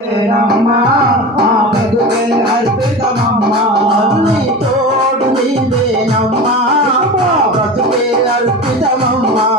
అమ్మా ఆ బతుకే అర్పితమమ్మా. నీ తోడు నీవేనమ్మా. మా బ్రతుకే అర్పితమమ్మా.